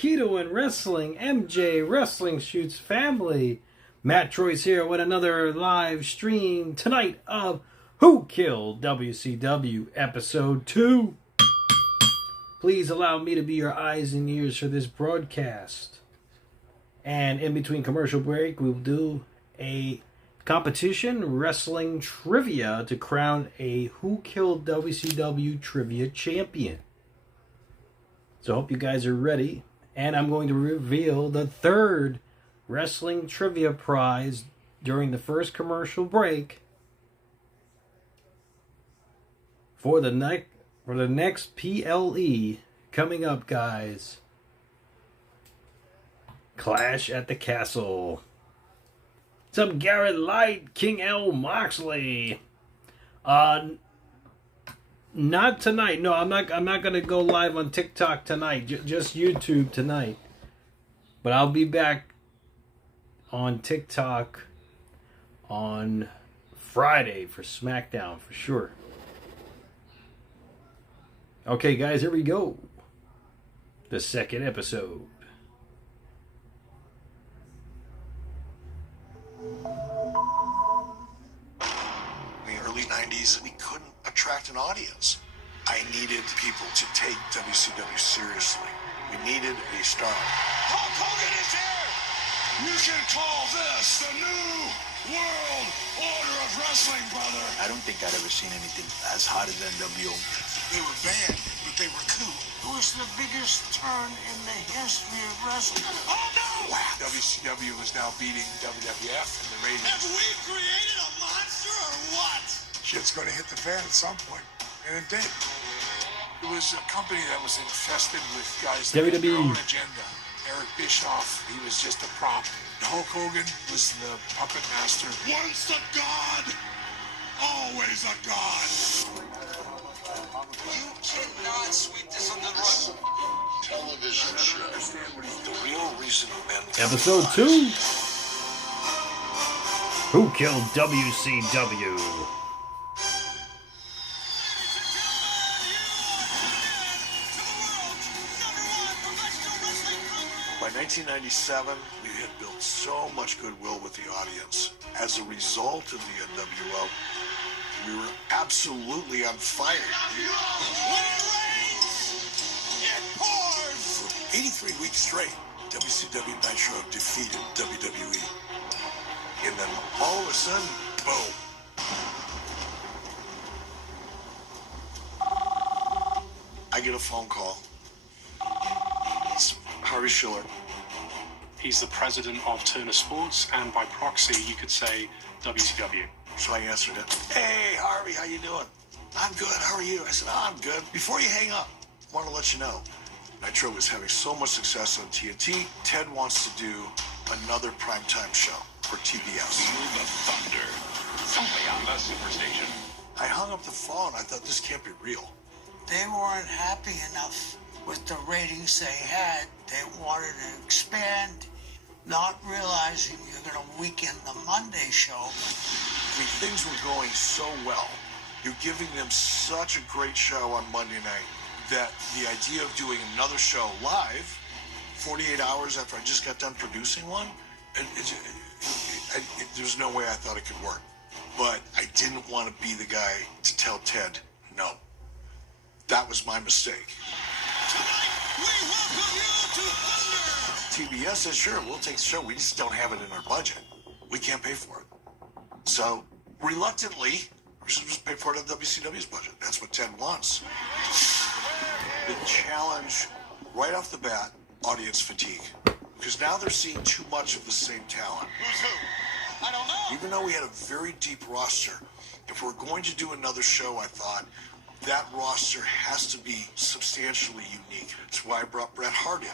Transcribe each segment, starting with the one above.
Keto and Wrestling, MJ Wrestling Shoots family. MATTROISE here with another live stream tonight of Who Killed WCW Episode 2. Please allow me to be your eyes and ears for this broadcast. And in between commercial break, we'll do a competition wrestling trivia to crown a Who Killed WCW Trivia Champion. So I hope you guys are ready. And I'm going to reveal the third wrestling trivia prize during the first commercial break for the next PLE coming up, guys. Clash at the Castle. What's up, Garrett Light, King L. Moxley? Not tonight. No, I'm not going to go live on TikTok tonight. Just YouTube tonight. But I'll be back on TikTok on Friday for SmackDown for sure. Okay, guys, here we go. The second episode. In the early 90s, we couldn't attract an audience. I needed people to take WCW seriously. We needed a star. Hulk Hogan is here! You can call this the new world order of wrestling, brother. I don't think I'd ever seen anything as hot as NWO. They were bad, but they were cool. It was the biggest turn in the history of wrestling. Oh no! Wow. WCW was now beating WWF in the ratings. Have we created a monster or what? Shit's going to hit the fan at some point, and it did. It was a company that was infested with guys that had their own agenda. Eric Bischoff, he was just a prop. Hulk Hogan was the puppet master. Once a god, always a god. You cannot sweep this under the rug. Television show. The real reason men Episode 2. Who Killed WCW? By 1997, we had built so much goodwill with the audience. As a result of the NWO, we were absolutely on fire. When it rains, it pours. For 83 weeks straight, WCW Nitro defeated WWE. And then all of a sudden, boom. I get a phone call. It's Harvey Schiller. He's the president of Turner Sports, and by proxy, you could say WCW. So I answered it. Hey, Harvey, how you doing? I'm good. How are you? I said, I'm good. Before you hang up, I want to let you know, Nitro is having so much success on TNT. Ted wants to do another primetime show for TBS. Feel the thunder. Only on the Superstation. I hung up the phone. I thought, this can't be real. They weren't happy enough with the ratings they had. They wanted to expand, not realizing you're going to weaken the Monday show. I mean, things were going so well. You're giving them such a great show on Monday night that the idea of doing another show live, 48 hours after I just got done producing one, there's no way I thought it could work. But I didn't want to be the guy to tell Ted no. That was my mistake. Tonight, we welcome you to Thunder. TBS says, sure, we'll take the show. We just don't have it in our budget. We can't pay for it. So, reluctantly, we're supposed to pay for it out of WCW's budget. That's what Ted wants. The challenge, right off the bat, audience fatigue. Because now they're seeing too much of the same talent. Who's who? I don't know. Even though we had a very deep roster, if we're going to do another show, I thought, that roster has to be substantially unique. That's why I brought Bret Hart in.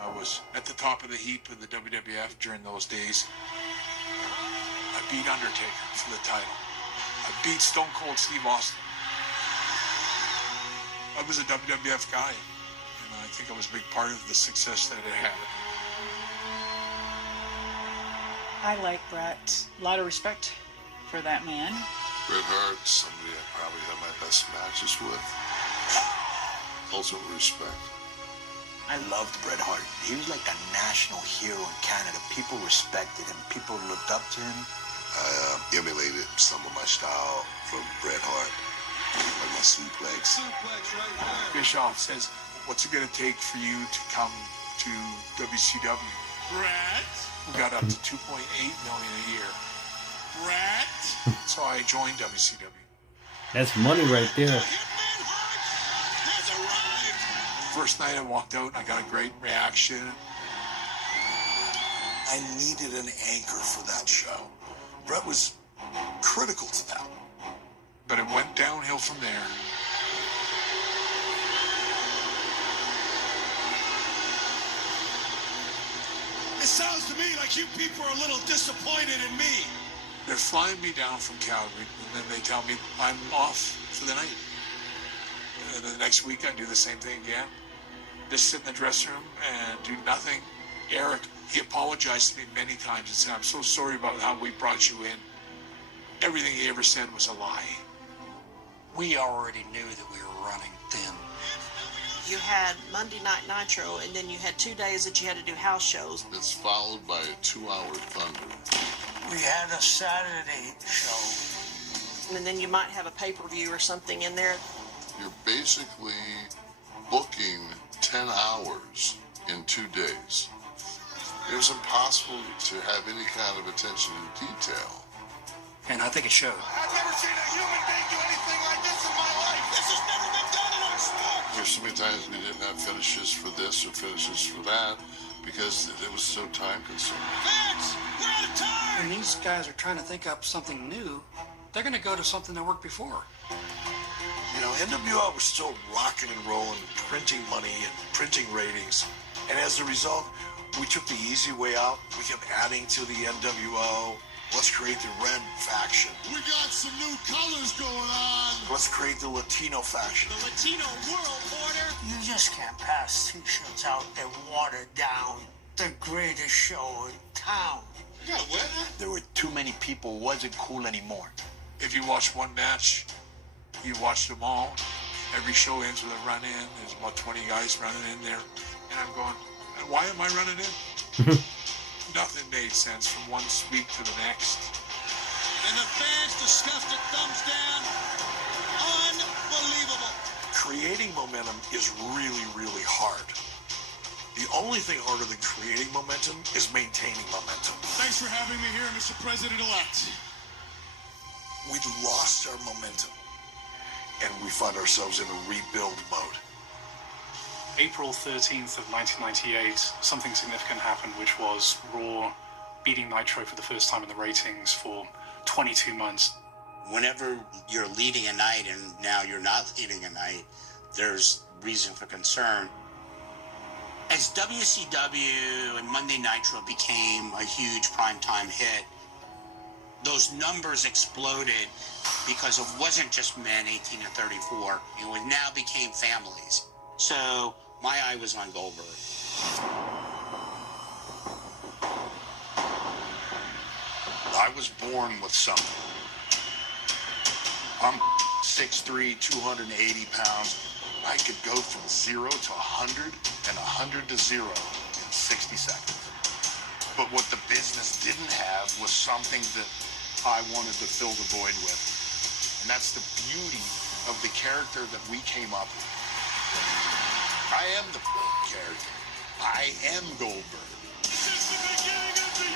I was at the top of the heap in the WWF during those days. I beat Undertaker for the title. I beat Stone Cold Steve Austin. I was a WWF guy, and I think I was a big part of the success that it had. I like Bret. A lot of respect for that man. Bret Hart, somebody I probably had my best matches with. Ultimate respect. I loved Bret Hart. He was like a national hero in Canada. People respected him. People looked up to him. I emulated some of my style from Bret Hart, like my suplex. Suplex right there. Bischoff says, what's it going to take for you to come to WCW? Bret. We got up to $2.8 million a year. Bret. So I joined WCW. That's money right there. Hitman Hart has arrived. First night I walked out and I got a great reaction. I needed an anchor for that show. Bret was critical to that. But it went downhill from there. It sounds to me like you people are a little disappointed in me. They're flying me down from Calgary, and then they tell me I'm off for the night. And then the next week I do the same thing again. Just sit in the dressing room and do nothing. Eric, he apologized to me many times and said, I'm so sorry about how we brought you in. Everything he ever said was a lie. We already knew that we were running thin. You had Monday Night Nitro, and then you had 2 days that you had to do house shows. It's followed by a 2-hour Thunder. We had a Saturday show. And then you might have a pay-per-view or something in there. You're basically booking 10 hours in 2 days. It was impossible to have any kind of attention to detail. And I think it showed. I've never seen a human being do anything like this in my life. This has never been done in our sport. There's so many times we didn't have finishes for this or finishes for that because it was so time consuming. Vince, we're out of time. When these guys are trying to think up something new, they're going to go to something that worked before. You know, NWO was still rocking and rolling, printing money and printing ratings. And as a result, we took the easy way out. We kept adding to the NWO. Let's create the Red faction. We got some new colors going on. Let's create the Latino faction. The Latino World Order. You just can't pass t-shirts out that watered down the greatest show in town. You got a wet? There were too many people. It wasn't cool anymore. If you watch one match, you watch them all. Every show ends with a run-in. There's about 20 guys running in there. And I'm going, why am I running in? Nothing made sense from one week to the next. And the fans discussed it, thumbs down. Unbelievable. Creating momentum is really, really hard. The only thing harder than creating momentum is maintaining momentum. Thanks for having me here, Mr. President-elect. We lost our momentum, and we find ourselves in a rebuild mode. April 13th of 1998, something significant happened, which was Raw beating Nitro for the first time in the ratings for 22 months. Whenever you're leading a night and now you're not leading a night, there's reason for concern. As WCW and Monday Nitro became a huge primetime hit, those numbers exploded because it wasn't just men 18 to 34. It was now became families. So my eye was on Goldberg. I was born with something. I'm 6'3", 280 pounds. I could go from 0 to 100 and 100 to 0 in 60 seconds. But what the business didn't have was something that I wanted to fill the void with. And that's the beauty of the character that we came up with. I am the character. I am Goldberg. Since the beginning of the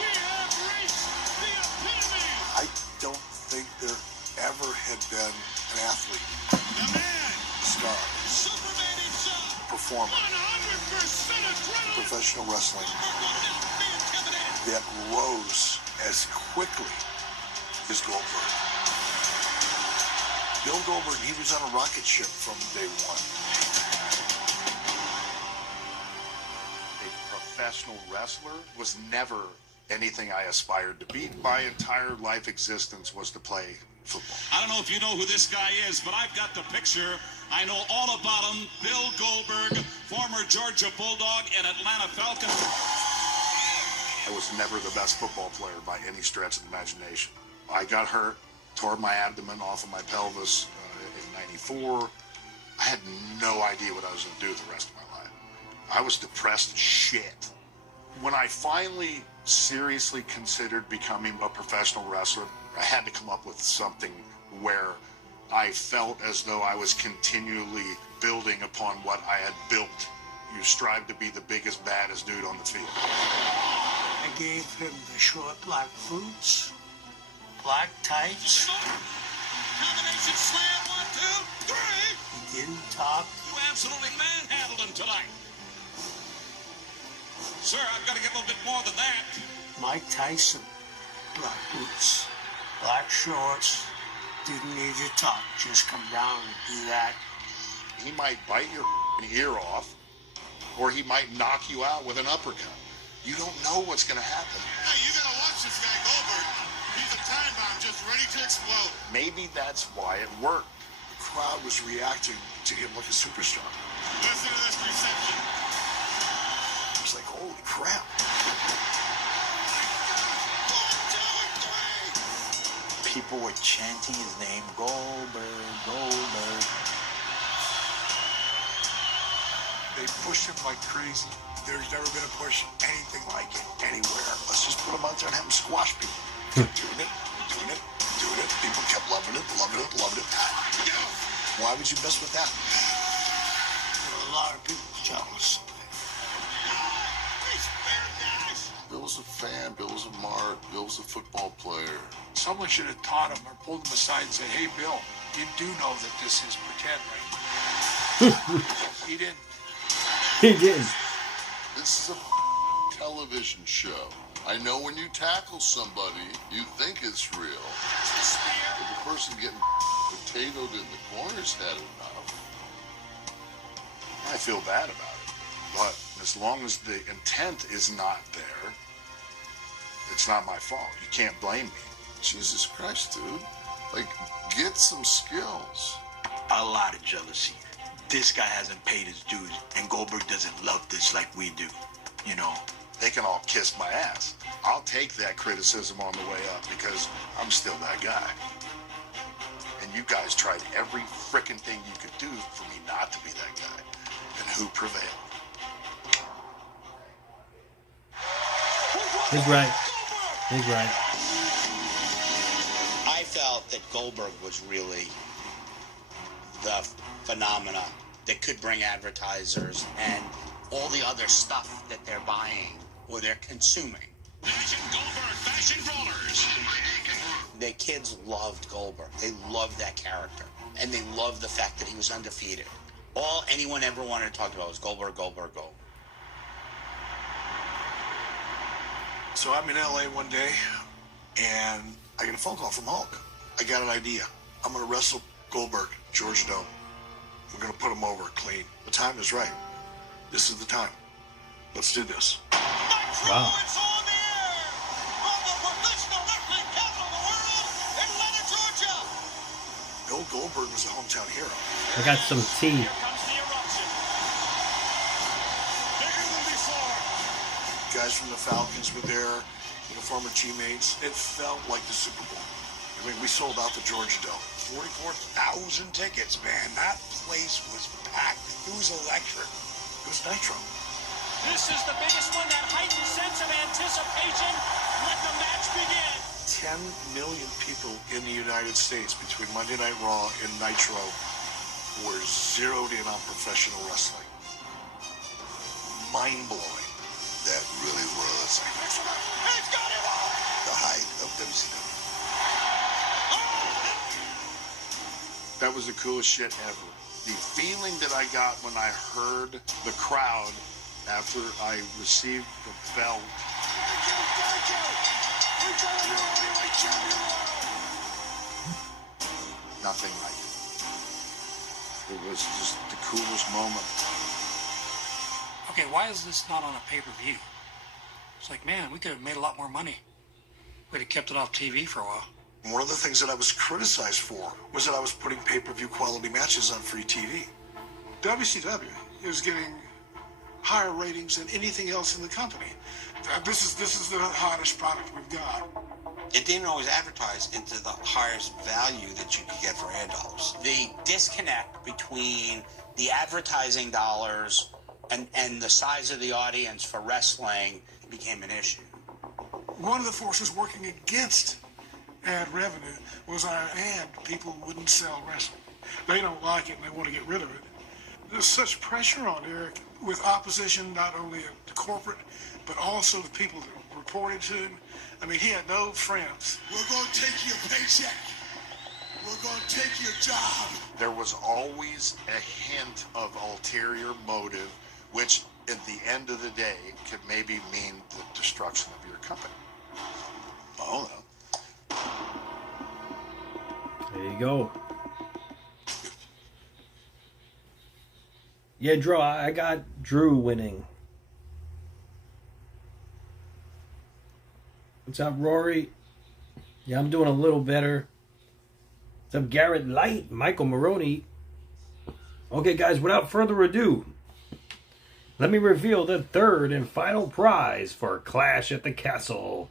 we have reached the epitome. I don't think there ever had been an athlete, The man, star, Superman himself, performer, 100% adrenaline. professional wrestling Will not be intimidated. that rose as quickly as Goldberg. Bill Goldberg, he was on a rocket ship from day one. A professional wrestler was never anything I aspired to be. My entire life existence was to play football. I don't know if you know who this guy is, but I've got the picture. I know all about him. Bill Goldberg, former Georgia Bulldog and Atlanta Falcon. I I was never the best football player by any stretch of the imagination. I got hurt, tore my abdomen off of my pelvis in '94. I had no idea what I was going to do the rest of my life. I was depressed as shit. When I finally seriously considered becoming a professional wrestler, I had to come up with something where I felt as though I was continually building upon what I had built. You strive to be the biggest, baddest dude on the field. I gave him the short black boots, black tights. Combination slam, 1, 2, 3. He didn't talk. You absolutely manhandled him tonight. Sir, I've got to get a little bit more than that. Mike Tyson, black boots, black shorts. Didn't need to talk. Just come down and do that. He might bite your ear off, or he might knock you out with an uppercut. You don't know what's going to happen. Hey, you got to watch this guy, Goldberg. He's a time bomb just ready to explode. Maybe that's why it worked. The crowd was reacting to him like a superstar. Listen to this reception. It was like, holy crap. People were chanting his name, Goldberg, Goldberg. They pushed him like crazy. There's never been a push anything like it anywhere. Let's just put him out there and have him squash people. doing it. People kept loving it. Why would you mess with that? There were a lot of people jealous. Bill's a fan, Bill's a mark, Bill's a football player. Someone should have taught him or pulled him aside and said, hey, Bill, you do know that this is pretend, right? He didn't. He didn't. This is a television show. I know when you tackle somebody, you think it's real. But the person getting potatoed in the corner's had enough. I feel bad about it. But as long as the intent is not there, it's not my fault. You can't blame me. Jesus Christ, dude. Like, get some skills. A lot of jealousy. This guy hasn't paid his dues, and Goldberg doesn't love this like we do, you know. They can all kiss my ass. I'll take that criticism on the way up because I'm still that guy. And you guys tried every frickin' thing you could do for me not to be that guy. And who prevailed? He's right. He's right. I felt that Goldberg was really the phenomena that could bring advertisers and all the other stuff that they're buying or they're consuming. Goldberg fashion brawlers. The kids loved Goldberg. They loved that character. And they loved the fact that he was undefeated. All anyone ever wanted to talk about was Goldberg, Goldberg, Goldberg. So I'm in LA one day, and I get a phone call from Hulk. I got an idea. I'm going to wrestle Goldberg, George Dome. We're going to put him over clean. The time is right. This is the time. Let's do this. Wow. Bill Goldberg was a hometown hero. I got some tea. Guys from the Falcons were there, former teammates. It felt like the Super Bowl. I mean, we sold out the Georgia Dome. 44,000 tickets, man. That place was packed. It was electric. It was Nitro. This is the biggest one, that heightened sense of anticipation. Let the match begin. 10 million people in the United States between Monday Night Raw and Nitro were zeroed in on professional wrestling. Mind-blowing. That really was the height of WCW. That was the coolest shit ever. The feeling that I got when I heard the crowd after I received the belt. Nothing like it. It was just the coolest moment. Okay, why is this not on a pay-per-view? It's like, man, we could have made a lot more money. We'd have kept it off TV for a while. One of the things that I was criticized for was that I was putting pay-per-view quality matches on free TV. WCW is getting higher ratings than anything else in the company. This is the hottest product we've got. It didn't always advertise into the highest value that you could get for ad dollars. The disconnect between the advertising dollars and the size of the audience for wrestling became an issue. One of the forces working against ad revenue was our ad. People wouldn't sell wrestling. They don't like it and they want to get rid of it. There's such pressure on Eric with opposition not only to corporate, but also the people that reported to him. I mean, he had no friends. We're going to take your paycheck. We're going to take your job. There was always a hint of ulterior motive, which at the end of the day could maybe mean the destruction of your company. Oh, no. There you go. Yeah, Drew, I got Drew winning. What's up, Rory? Yeah, I'm doing a little better. What's up, Garrett Light, Michael Maroney? Okay, guys, without further ado, let me reveal the third and final prize for Clash at the Castle.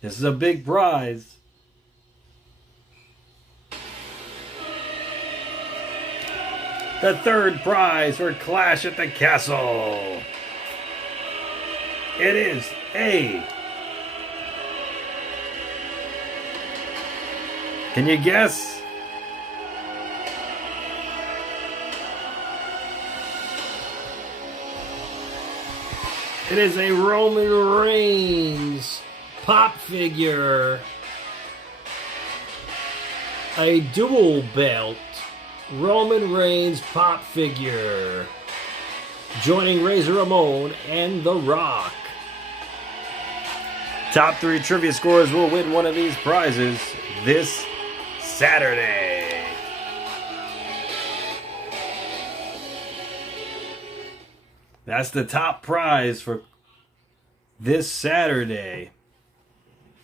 This is a big prize. The third prize for Clash at the Castle. It is a... Can you guess? It is a Roman Reigns pop figure. A dual belt Roman Reigns pop figure. Joining Razor Ramon and The Rock. Top 3 trivia scorers will win one of these prizes this Saturday. That's the top prize for this Saturday.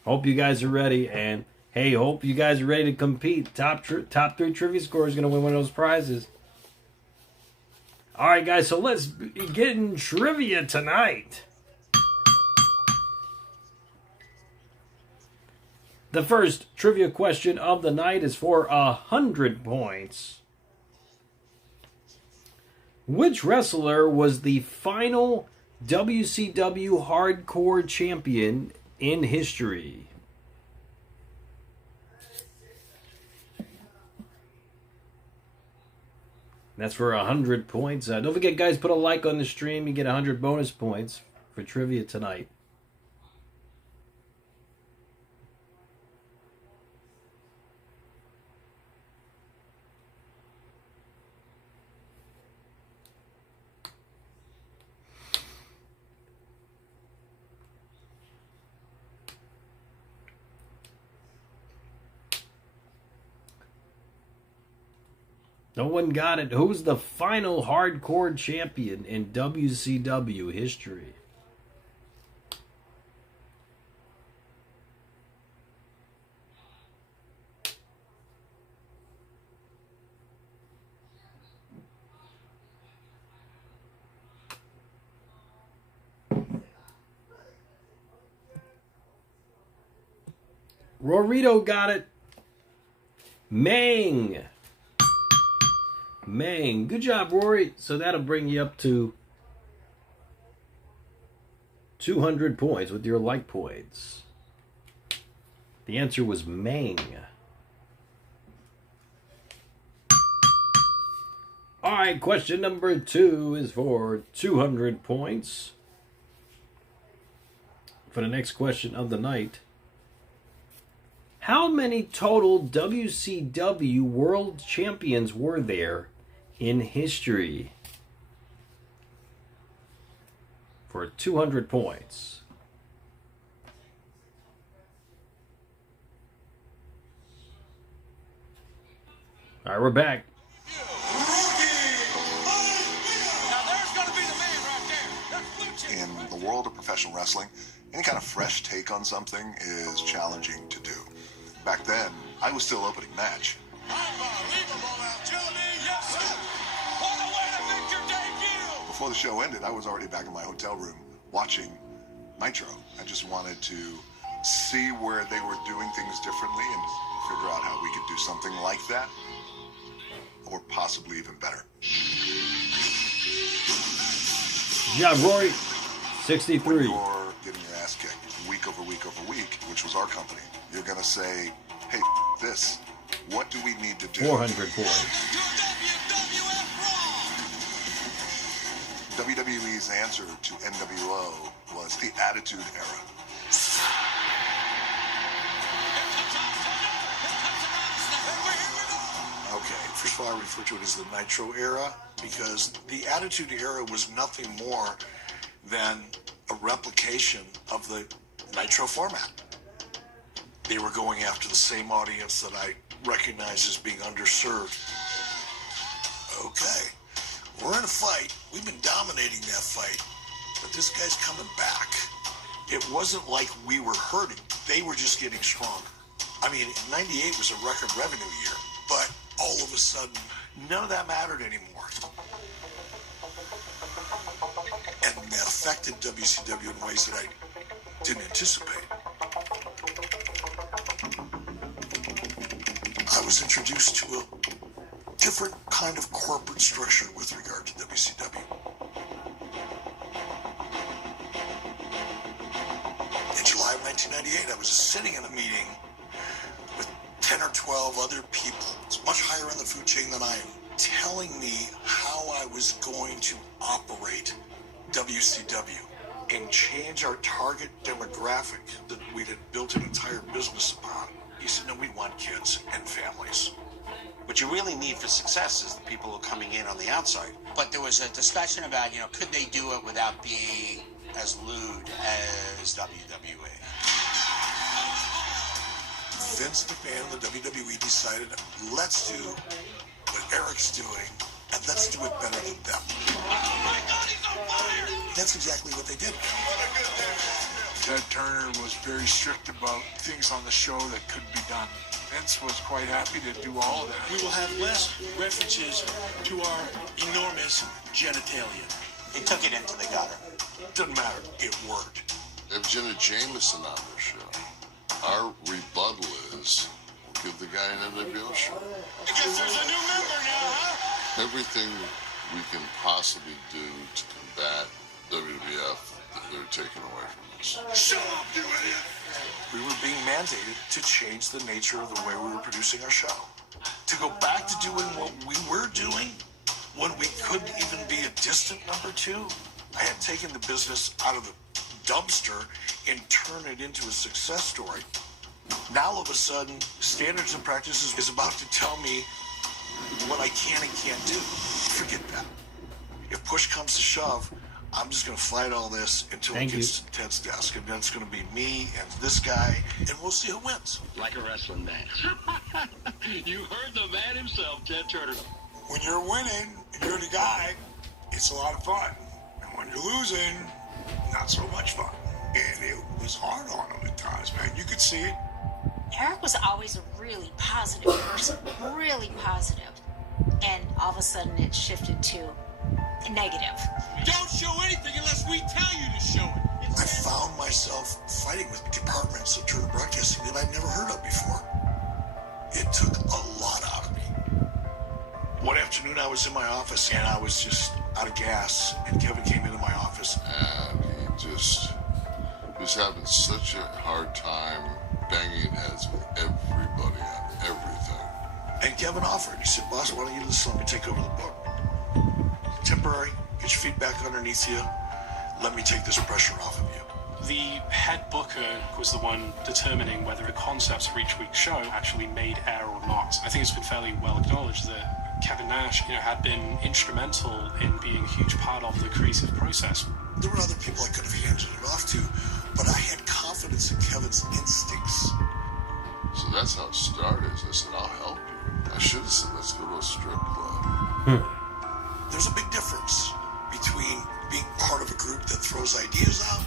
Hope you guys are ready, and hey, hope you guys are ready to compete. Top 3 trivia scorers is going to win one of those prizes. All right, guys, so let's get in trivia tonight. The first trivia question of the night is for 100 points. Which wrestler was the final WCW Hardcore Champion in history? That's for 100 points. Don't forget, guys, put a like on the stream. You get 100 bonus points for trivia tonight. No one got it. Who's the final hardcore champion in WCW history? Rorito got it. Mang. Good job, Rory. So that'll bring you up to 200 points with your like points. The answer was Mang. All right, question number 2 is for 200 points. For the next question of the night, how many total WCW World Champions were there in history? For 200 points. All right, we're back. In the world of professional wrestling, any kind of fresh take on something is challenging to do. Back then, I was still opening match. Unbelievable, Al Jimmy, yes sir! What a way to make your debut! before the show ended, I was already back in my hotel room watching Nitro. I just wanted to see where they were doing things differently and figure out how we could do something like that, or possibly even better. Yeah, Rory, 63. When you're getting your ass kicked week over week over week, which was our company, you're going to say, hey, this, what do we need to do? 400 points. WWE's answer to NWO was the Attitude Era. Okay, first of all, I refer to it as the Nitro Era because the Attitude Era was nothing more than a replication of the Nitro format. They were going after the same audience that I recognize as being underserved. Okay, we're in a fight. We've been dominating that fight, but this guy's coming back. It wasn't like we were hurting. They were just getting stronger. I mean, 98 was a record revenue year, but all of a sudden, none of that mattered anymore. And that affected WCW in ways that I didn't anticipate. I was introduced to a different kind of corporate structure with regard to WCW. In July of 1998, I was sitting in a meeting with 10 or 12 other people, it's much higher in the food chain than I am, telling me how I was going to operate WCW and change our target demographic that we had built an entire business upon. He said, no, we want kids and families. What you really need for success is the people who are coming in on the outside. But there was a discussion about, could they do it without being as lewd as WWE? Vince McMahon and the WWE decided, let's do what Eric's doing, and let's do it better than them. Oh my God, he's on fire! That's exactly what they did. Ted Turner was very strict about things on the show that couldn't be done. Vince was quite happy to do all of that. We will have less references to our enormous genitalia. They took it into the gutter. Doesn't matter. It worked. They have Jenna Jameson on their show. Our rebuttal is, we'll give the guy an NWO show. I guess there's a new member now, huh? Everything we can possibly do to combat WWF that they're taking away from us. Shut up, you idiot! We were being mandated to change the nature of the way we were producing our show. To go back to doing what we were doing when we couldn't even be a distant number two. I had taken the business out of the dumpster and turned it into a success story. Now all of a sudden, Standards and Practices is about to tell me what I can and can't do. Forget that. If push comes to shove, I'm just going to fight all this until it gets to Ted's desk. And then it's going to be me and this guy, and we'll see who wins. Like a wrestling match. You heard the man himself, Ted Turner. When you're winning and you're the guy, it's a lot of fun. And when you're losing, not so much fun. And it was hard on him at times, man. You could see it. Eric was always a really positive person, really positive. And all of a sudden it shifted to negative. Don't show anything unless we tell you to show it. I found myself fighting with departments of Turner Broadcasting that I'd never heard of before. It took a lot out of me. One afternoon I was in my office and I was just out of gas, and Kevin came into my office. And he just having such a hard time banging heads with everybody on everything. And Kevin offered. He said, boss, why don't you listen? Let me take over the book. Temporary. Get your feet back underneath you. Let me take this pressure off of you. The head booker was the one determining whether a concept for each week's show actually made air or not. I think it's been fairly well acknowledged that Kevin Nash, had been instrumental in being a huge part of the creative process. There were other people I could have handed it off to, but I had confidence in Kevin's instincts. So that's how it started. I said, I'll help you. I should have said, let's go to a strip club. There's a big difference between being part of a group that throws ideas out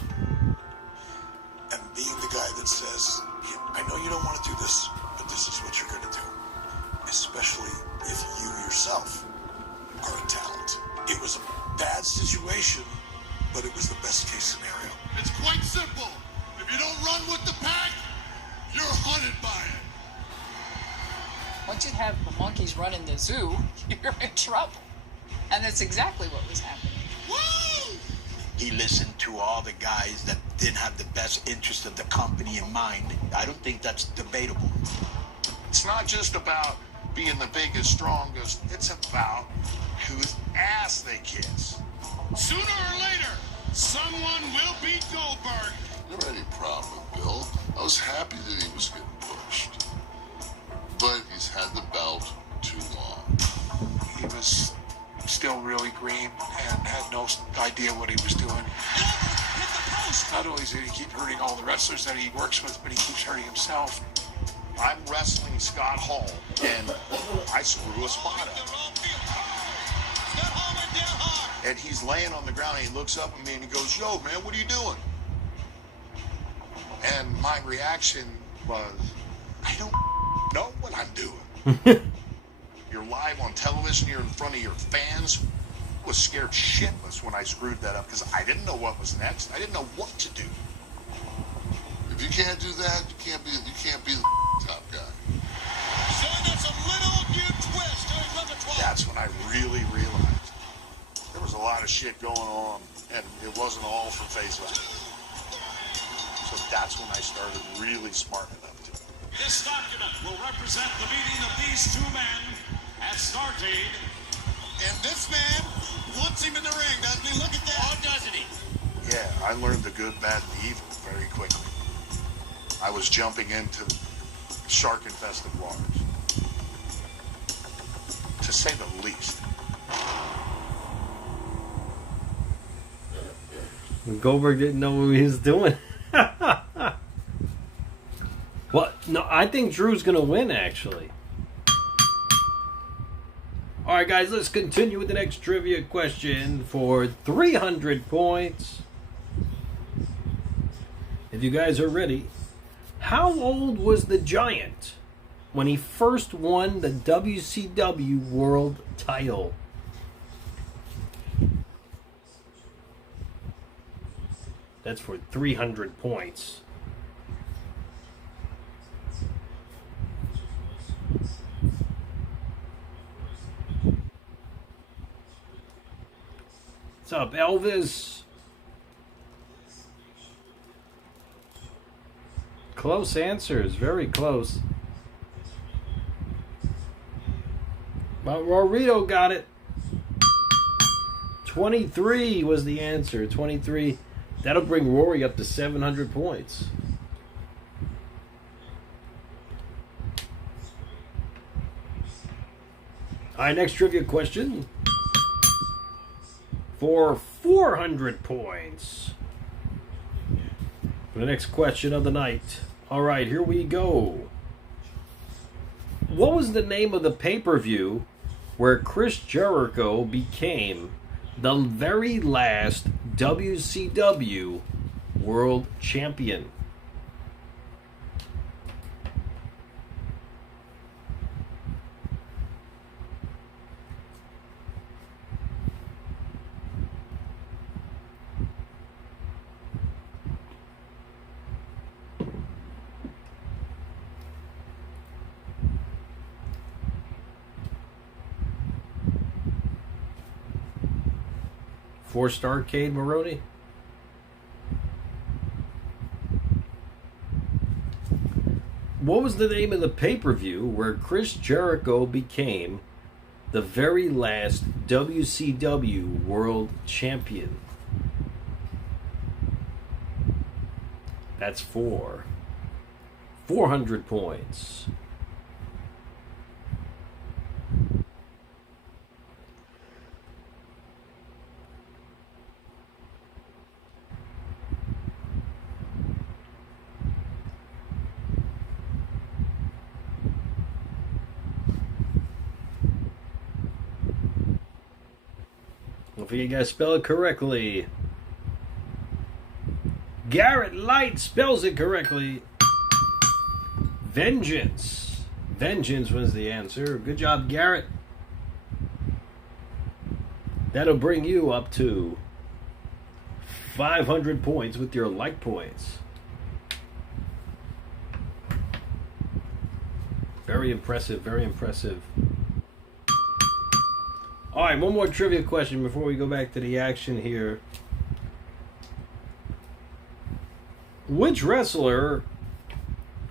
and being the guy that says, I know you don't want to do this, but this is what you're going to do. Especially if you yourself are a talent. It was a bad situation, but it was the best case scenario. It's quite simple. If you don't run with the pack, you're hunted by it. Once you have the monkeys running the zoo, you're in trouble. And that's exactly what was happening. Woo! He listened to all the guys that didn't have the best interest of the company in mind. I don't think that's debatable. It's not just about being the biggest, strongest. It's about whose ass they kiss. Sooner or later, someone will beat Goldberg. Never had any problem with Bill. I was happy that he was getting pushed. But he's had the belt too long. He was still really green and had no idea what he was doing. Not only did he keep hurting all the wrestlers that he works with, but he keeps hurting himself. I'm wrestling Scott Hall, and I screw a spot up. And he's laying on the ground, and he looks up at me, and he goes, "Yo, man, what are you doing?" And my reaction was, I don't know what I'm doing. You're live on television, you're in front of your fans. I was scared shitless when I screwed that up because I didn't know what was next. I didn't know what to do. If you can't do that, you can't be the top guy. So that's a little new twist to number 12. That's when I really realized there was a lot of shit going on, and it wasn't all for face value. So that's when I started really smarting up to it. This document will represent the meeting of these two men at Starcade. And this man wants him in the ring, doesn't he? Look at that. Oh, doesn't he? Yeah, I learned the good, bad, and evil very quickly. I was jumping into shark-infested waters, to say the least. Goldberg didn't know what he was doing. Well, no, I think Drew's going to win, actually. All right, guys, let's continue with the next trivia question for 300 points. If you guys are ready, how old was the Giant when he first won the WCW World title? That's for 300 points. What's up, Elvis? Close answers, very close. But Rorito got it. 23 was the answer. 23. That'll bring Rory up to 700 points. All right, next trivia question. For 400 points. For the next question of the night. All right, here we go. What was the name of the pay-per-view where Chris Jericho became the very last WCW World Champion? For Starcade, Maroney? What was the name of the pay-per-view where Chris Jericho became the very last WCW World Champion? That's 400 points. Hopefully you guys spell it correctly. Garrett Light spells it correctly. Vengeance. Vengeance was the answer. Good job, Garrett. That'll bring you up to 500 points with your like points. Very impressive, very impressive. Alright, one more trivia question before we go back to the action here. Which wrestler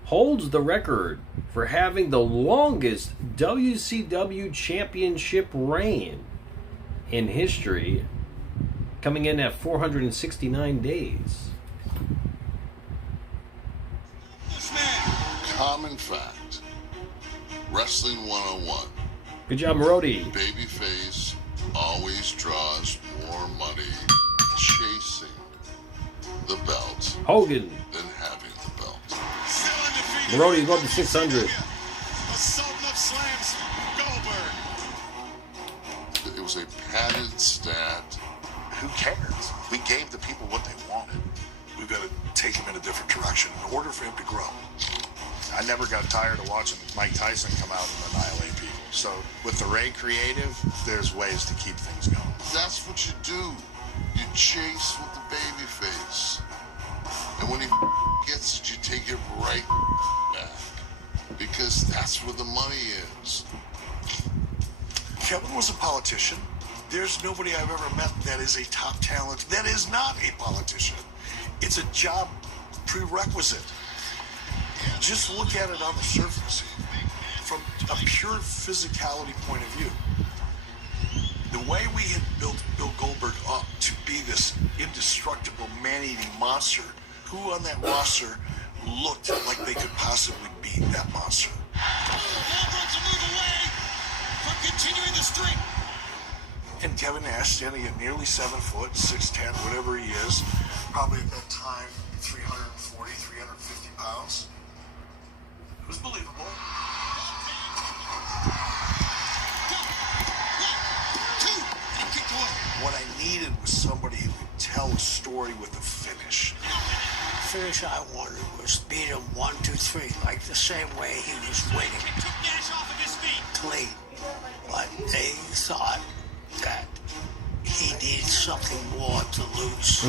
holds the record for having the longest WCW championship reign in history, coming in at 469 days? Common fact. Wrestling 101. Good job, Marody. Babyface always draws more money chasing the belt Hogan than having the belt. Marody going to 600. Sultan of Slams, Goldberg. It was a padded stat. Who cares? We gave the people what they wanted. We've got to take him in a different direction in order for him to grow. I never got tired of watching Mike Tyson come out and annihilate people. So with the Ray creative, there's ways to keep things going. That's what you do. You chase with the baby face. And when he gets it, you take it right back. Because that's where the money is. Kevin was a politician. There's nobody I've ever met that is a top talent that is not a politician. It's a job prerequisite. Just look at it on the surface. From a pure physicality point of view, the way we had built Bill Goldberg up to be this indestructible man-eating monster, who on that roster looked like they could possibly be that monster? Goldberg's a move away from continuing the streak. And Kevin Nash standing at nearly 7 foot, 6'10", whatever he is, probably at that time 340, 350 pounds. It was believable. What I needed was somebody who could tell a story with a finish. The finish I wanted was beat him 1, 2, 3, like the same way he was winning. Clean. But they thought that he needed something more to lose.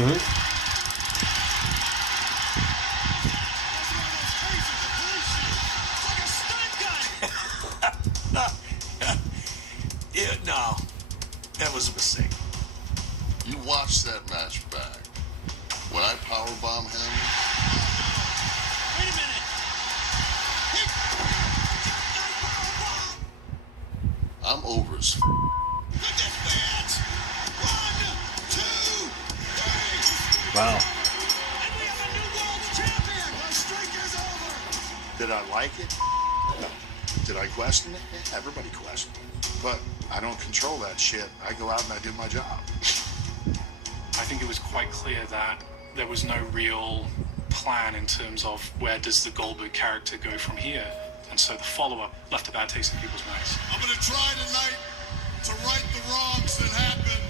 No, that was a mistake. You watch that match back. When I powerbomb him, Wait a minute. I'm over as Wow. Did I like it? No. Did I question it? Everybody questioned it. But I don't control that shit. I go out and I do my job. I think it was quite clear that there was no real plan in terms of where does the Goldberg character go from here. And so the follow-up left a bad taste in people's mouths. I'm going to try tonight to right the wrongs that happened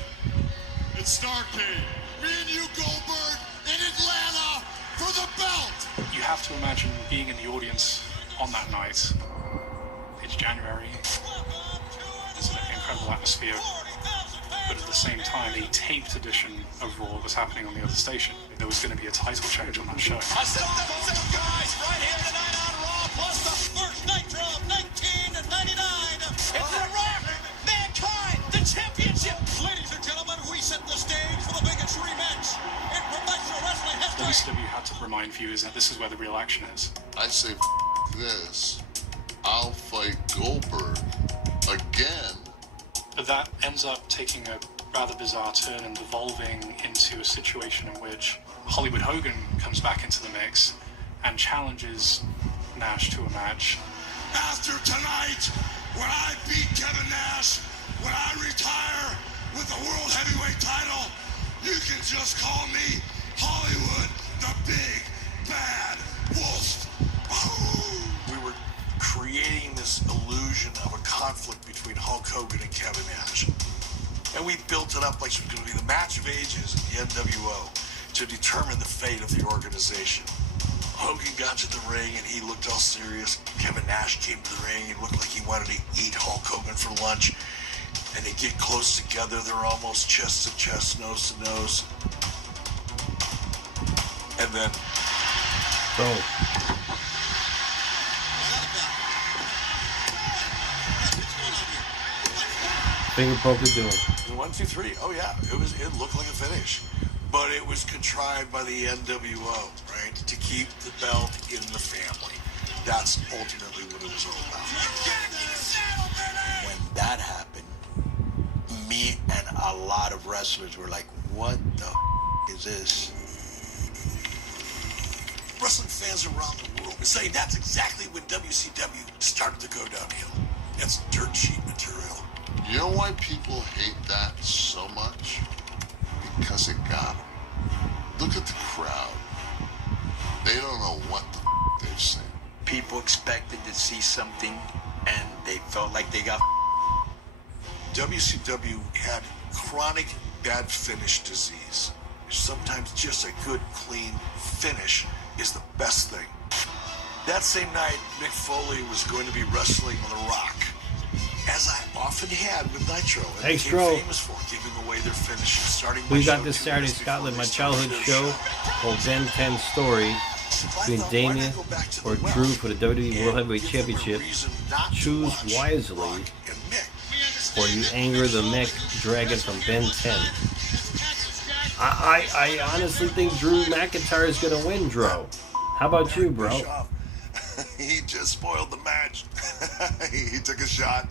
at Starrcade. Me and you, Goldberg, in Atlanta for the belt. You have to imagine being in the audience on that night. It's January. There's an incredible atmosphere. But at the same time, a taped edition of Raw was happening on the other station. There was going to be a title change on that show. A set of guys right here tonight on Raw, plus the first Nitro of 1999. It's The Rock, Mankind, the championship. Ladies and gentlemen, we set the stage for the biggest rematch in professional wrestling history. WCW had to remind viewers that this is where the real action is. I say this, I'll fight Goldberg again. But that ends up taking a rather bizarre turn and devolving into a situation in which Hollywood Hogan comes back into the mix and challenges Nash to a match. After tonight, when I beat Kevin Nash, when I retire with the World Heavyweight title, you can just call me Hollywood, the Big Bad Wolf. We were creating this illusion of a conflict between Hulk Hogan and Kevin Nash. And we built it up like it was going to be the match of ages in the NWO to determine the fate of the organization. Hogan got to the ring and he looked all serious. Kevin Nash came to the ring and looked like he wanted to eat Hulk Hogan for lunch. And they get close together. They're almost chest to chest, nose to nose. And then... Boom. Fingerpoke of Doom. 1, 2, 3. Oh yeah, it looked like a finish, but it was contrived by the NWO, right, to keep the belt in the family. That's ultimately what it was all about. When that happened, me and a lot of wrestlers were like, "What the is this?" Wrestling fans around the world are saying that's exactly when WCW started to go downhill. That's dirt sheet material. You know why people hate that so much? Because it got them. Look at the crowd. They don't know what the they've seen. People expected to see something, and they felt like they got. WCW had chronic bad finish disease. Sometimes just a good, clean finish is the best thing. That same night, Mick Foley was going to be wrestling The Rock, as I often had with Nitro, and Hey, became Stro. famous for giving away their finishes. Starting We my got show this 2 Saturday in weeks before Scotland, they my started childhood their show called Ben 10 Story between Damien or Drew for the WWE World Heavyweight Championship. Choose wisely, or you anger the mech dragon from Ben 10. I honestly think Drew McIntyre is going to win, Dro. How about you, bro? Bischoff, he just spoiled the match. He took a shot.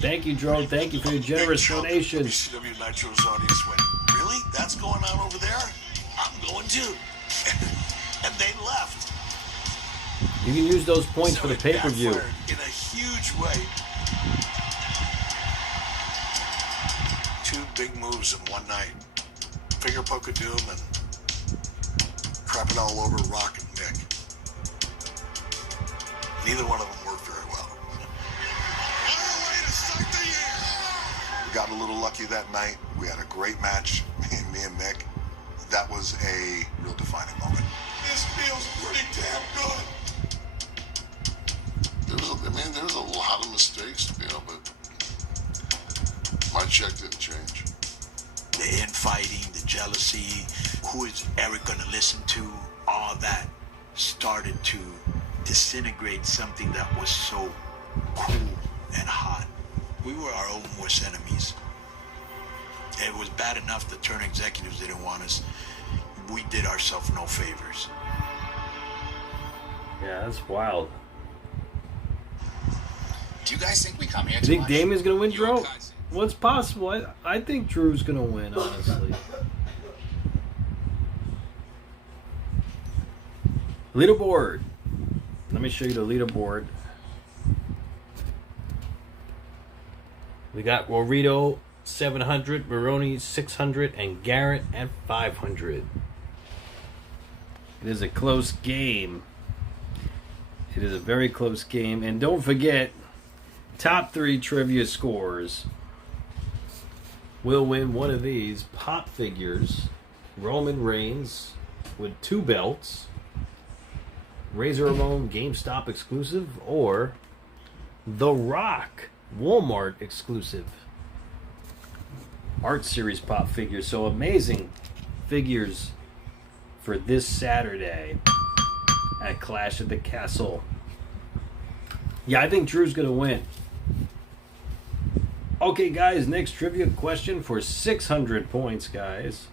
Thank you, Dro. Thank you for your generous donation. WCW Nitro's audience went, really? That's going on over there? I'm going too. And they left. You can use those points for the pay-per-view. In a huge way. 2 big moves in one night. Fingerpoke of Doom and crapping all over Rock and Mick. Neither one of them worked very well. We got a little lucky that night. We had a great match, me and Mick. That was a real defining moment. This feels pretty damn good. There was a lot of mistakes, but my check didn't change. The infighting, the jealousy, who is Eric going to listen to, all that started to disintegrate something that was so cool and hot. We were our own worst enemies. It was bad enough the turn executives didn't want us. We did ourselves no favors. Yeah, that's wild. Do you guys think we come here You too think much? Damien's going to win, Dro? What's possible? I think Drew's going to win, honestly. Leaderboard. Let me show you the leaderboard. We got Warito 700, Baroni 600, and Garrett at 500. It is a close game. It is a very close game. And don't forget, top 3 trivia scores will win one of these pop figures. Roman Reigns with 2 belts, Razor Ramon GameStop exclusive, or The Rock Walmart exclusive Art Series pop figures. So amazing figures for this Saturday at Clash at the Castle. Yeah, I think Drew's going to win. Okay, guys, next trivia question for 600 points, guys.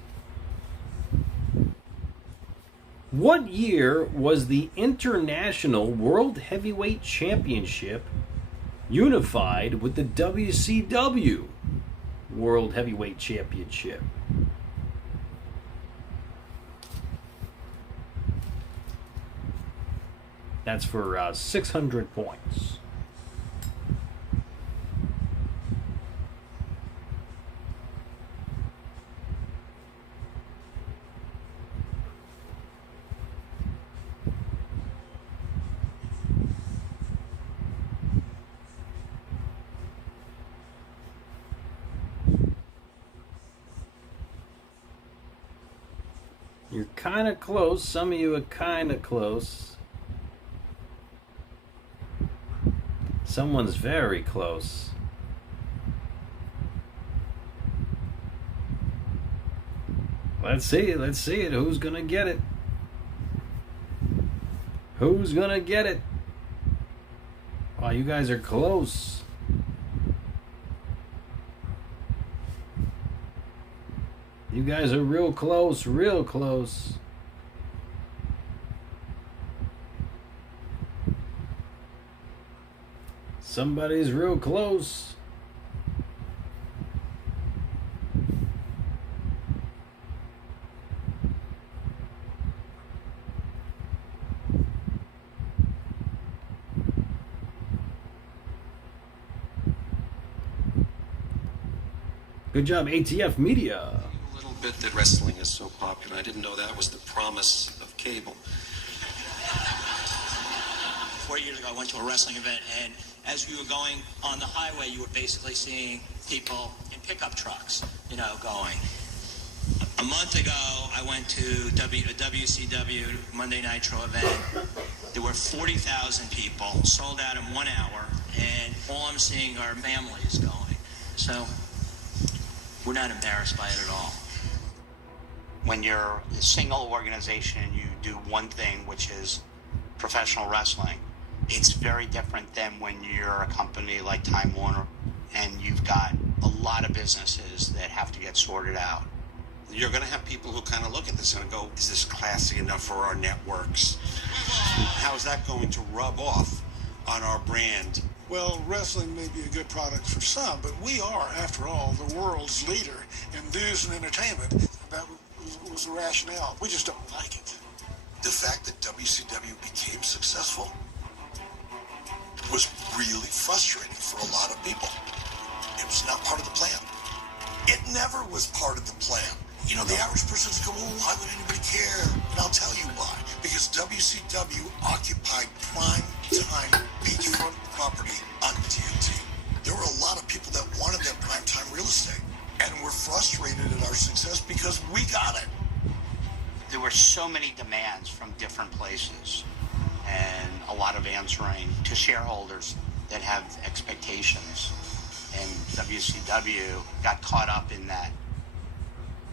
What year was the International World Heavyweight Championship unified with the WCW World Heavyweight Championship? That's for 600 points. You're kind of close. Some of you are kind of close. Someone's very close. Let's see it. Let's see it. Who's gonna get it? Who's gonna get it? Wow, you guys are close. You guys are real close, real close. Somebody's real close. Good job, ATF Media. A little bit that wrestling is so popular. I didn't know that was the promise of cable. 4 years ago, I went to a wrestling event, and as we were going on the highway, you were basically seeing people in pickup trucks, you know, going. A month ago, I went to a WCW Monday Nitro event. There were 40,000 people, sold out in 1 hour, and all I'm seeing are families going. So we're not embarrassed by it at all. When you're a single organization and you do one thing, which is professional wrestling, it's very different than when you're a company like Time Warner and you've got a lot of businesses that have to get sorted out. You're going to have people who kind of look at this and go, is this classy enough for our networks? How is that going to rub off on our brand? Well, wrestling may be a good product for some, but we are, after all, the world's leader in news and entertainment. That was the rationale. We just don't like it. The fact that WCW became successful was really frustrating for a lot of people. It was not part of the plan. It never was part of the plan. You know, the average person's going, oh, why would anybody care? And I'll tell you why. Because WCW occupied prime time beachfront property on TNT. There were a lot of people that wanted that prime time real estate and were frustrated at our success because we got it. There were so many demands from different places and a lot of answering to shareholders that have expectations. And WCW got caught up in that.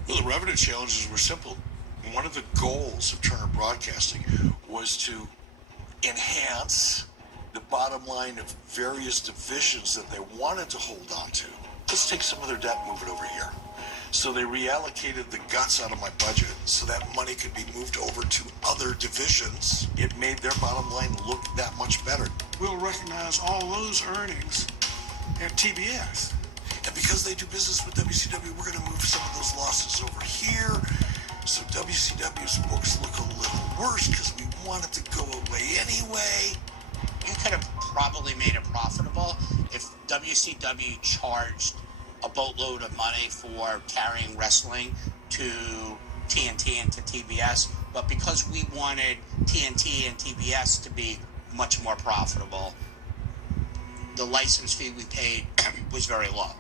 Well, the revenue challenges were simple. One of the goals of Turner Broadcasting was to enhance the bottom line of various divisions that they wanted to hold on to. Let's take some of their debt and move it over here. So they reallocated the guts out of my budget so that money could be moved over to other divisions. It made their bottom line look that much better. We'll recognize all those earnings at TBS. And because they do business with WCW, we're going to move some of those losses over here. So WCW's books look a little worse because we want it to go away anyway. You could have probably made it profitable if WCW charged a boatload of money for carrying wrestling to TNT and to TBS. But because we wanted TNT and TBS to be much more profitable, the license fee we paid was very low.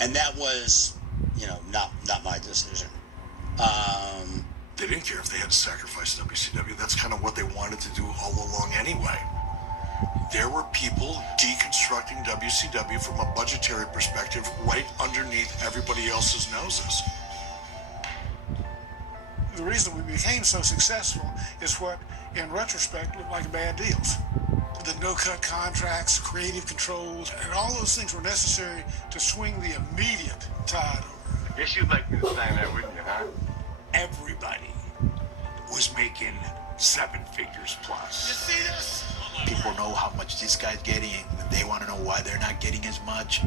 And that was, you know, not my decision. They didn't care if they had to sacrifice WCW. That's kind of what they wanted to do all along anyway. There were people deconstructing WCW from a budgetary perspective right underneath everybody else's noses. The reason we became so successful is what, in retrospect, looked like bad deals. The no-cut contracts, creative controls, and all those things were necessary to swing the immediate tide over. I guess you'd like me to sign that, wouldn't you, huh? Everybody was making 7 figures plus. You see this? People know how much this guy's getting, and they want to know why they're not getting as much.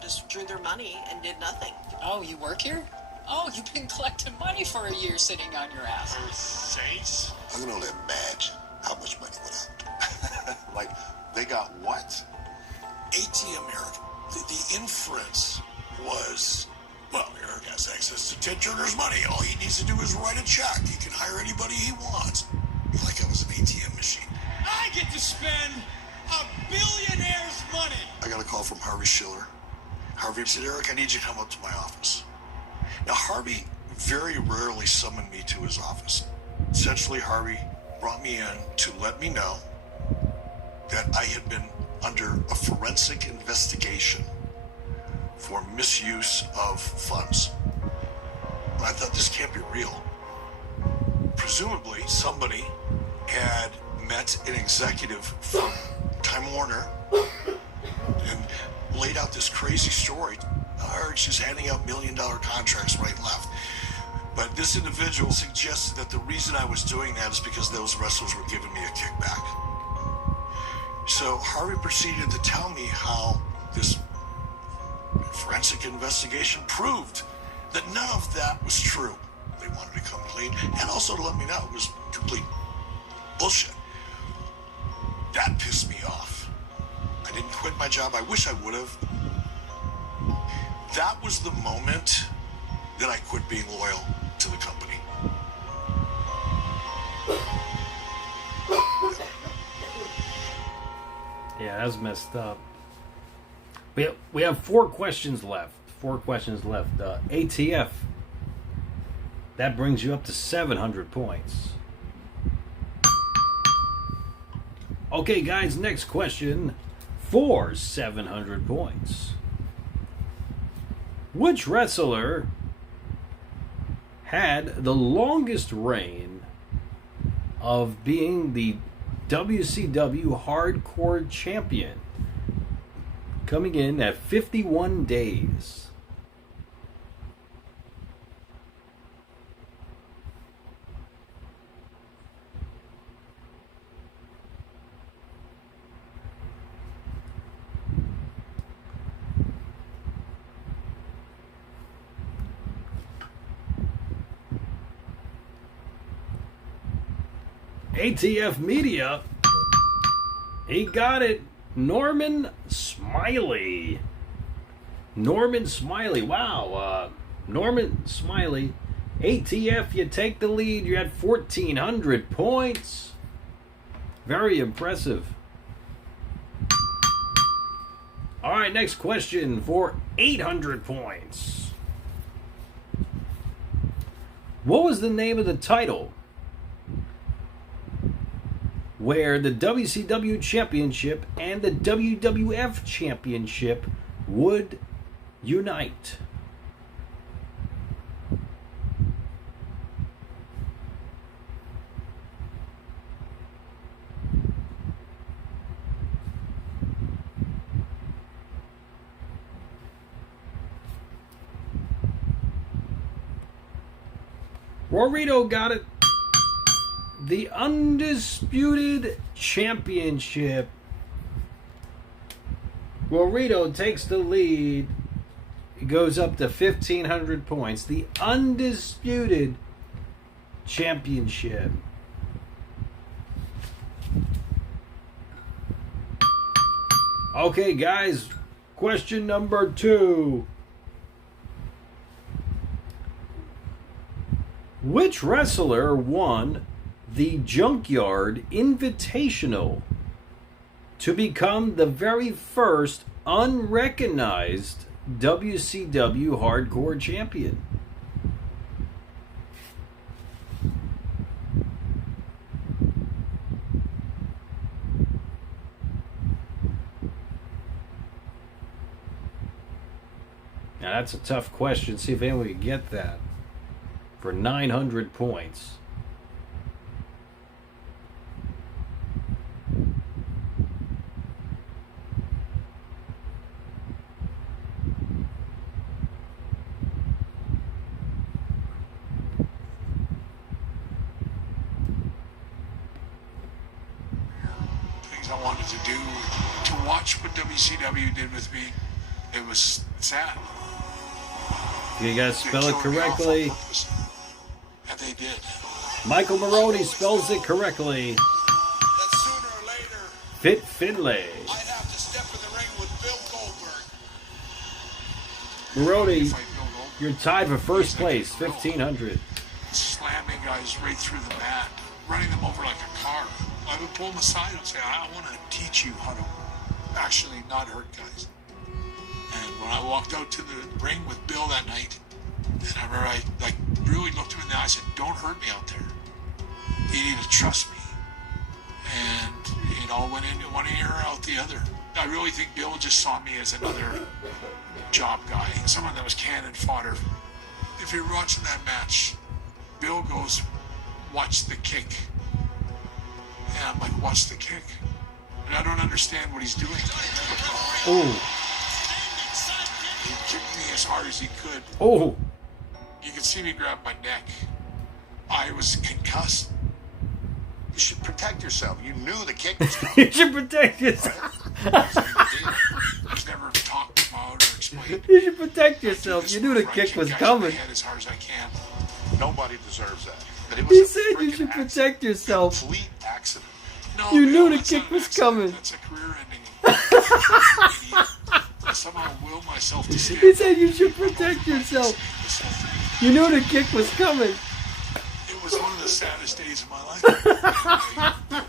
Just drew their money and did nothing. Oh, you work here? Oh, you've been collecting money for a year sitting on your ass. Saints. I can only imagine how much money went out. Like, they got what? ATM Eric, the inference was, well, Eric has access to Ted Turner's money. All he needs to do is write a check. He can hire anybody he wants. Like I was an ATM machine. I get to spend a billionaire's money. I got a call from Harvey Schiller. Harvey said, Eric, I need you to come up to my office. Now, Harvey very rarely summoned me to his office. Essentially, Harvey brought me in to let me know that I had been under a forensic investigation for misuse of funds. But I thought, this can't be real. Presumably, somebody had met an executive from Time Warner and laid out this crazy story. Hart's just handing out $1 million contracts right and left. But this individual suggested that the reason I was doing that is because those wrestlers were giving me a kickback. So Harvey proceeded to tell me how this forensic investigation proved that none of that was true. They wanted to come clean, and also to let me know it was complete bullshit. That pissed me off. I didn't quit my job. I wish I would have. That was the moment that I quit being loyal to the company. Yeah, that's messed up. We have 4 questions left. 4 questions left. ATF. That brings you up to 700 points. Okay, guys, next question for 700 points. Which wrestler had the longest reign of being the WCW Hardcore Champion, coming in at 51 days? ATF Media, he got it. Norman Smiley. Norman Smiley. Wow. Norman Smiley. ATF, you take the lead. You're at 1,400 points. Very impressive. All right, next question for 800 points. What was the name of the title where the WCW Championship and the WWF Championship would unite? Rorito got it. The Undisputed Championship. Rorito takes the lead. It goes up to 1,500 points. The Undisputed Championship. Okay, guys. Question number 2. Which wrestler won the Junkyard Invitational to become the very first unrecognized WCW Hardcore Champion? Now that's a tough question. See if anyone can get that for 900 points. Things I wanted to do, to watch what WCW did with me, it was sad. You guys spell it correctly. And they did. Michael Maroney spells it correctly. That sooner or later, Fit Finlay. I'd have to step in the ring with Bill Goldberg. Maroney, you're tied for first place, 1,500. Slamming guys right through the mat, running them over like a car. I would pull them aside and say, I want to teach you how to actually not hurt guys. And when I walked out to the ring with Bill that night, and I remember I really looked him in the eye and said, don't hurt me out there. You need to trust me. And it all went into one ear out the other. I really think Bill just saw me as another job guy, someone that was cannon fodder if you're watching that match, Bill goes, watch the kick. And I'm like, watch the kick. And I don't understand what he's doing. Oh. He kicked me as hard as he could. Oh. You could see me grab my neck. I was concussed. You should protect yourself. You knew the kick was coming. You should protect yourself. It's never talked about or explained. You should protect yourself. You knew the kick was coming. As hard as I can. Nobody deserves that. But it was He a said you should protect yourself. complete accident. No, You knew the that's kick not an was accident. coming. That's a career ending. I somehow will myself to stand. He said you should protect yourself. You knew the kick was coming. It was one of the saddest days of my life.